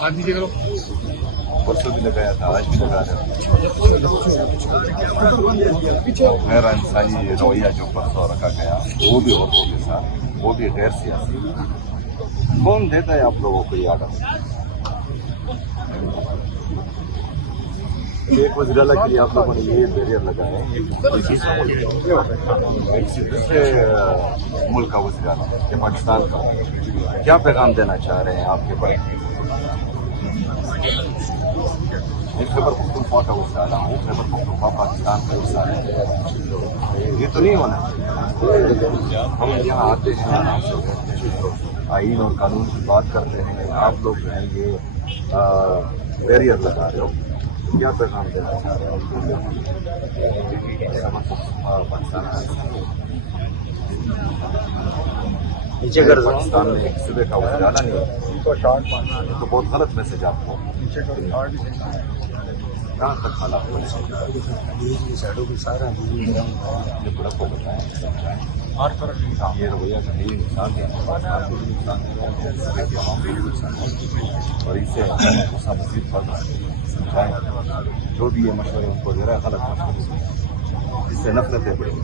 ہاتھ نیچے کرو. پرسوں بھی لگایا تھا، آج بھی لگا رہا غیر انسانی رویہ جو پرسوں رکھا گیا وہ بھی عورتوں کے ساتھ، وہ بھی غیر سیاسی. کون دیتا ہے آپ لوگوں کو یہ آڈر؟ ایک وزیر اعلیٰ کے لیے آپ لوگوں نے یہ بیریئر لگائے ہیں، کسی دوسرے ملک کا وزیر اعلیٰ یا پاکستان کا کیا پیغام دینا چاہ رہے ہیں آپ کے پاس؟ ایک خیبر پختونخوا کا وزیر اعلیٰ ہوں، خیبر پختونخوا پاکستان کا وزیر اعلیٰ. یہ تو نہیں ہونا. ہم یہاں آتے ہیں آرام سے بیٹھتے ہیں، آئین اور قانون کی بات کرتے ہیں، آپ لوگ جو ہیں یہ بیریئر لگا رہے ہو. کیا پیغام دینا چاہ رہے ہو؟ پاکستان میں ایک صوبے کا وزیر اعلیٰ نہیں ہے تو بہت غلط میسج آپ کو. کہاں تک حالات یہ پورا کو بتائیں یہ رویہ کا یہی نقصان ہے اور اس سے غصہ مزید بڑھ رہا ہے. سمجھائیں جو بھی یہ مشورے ان کو دے رہا ہے غلط مشورے، اس سے نفرتیں بڑھیں.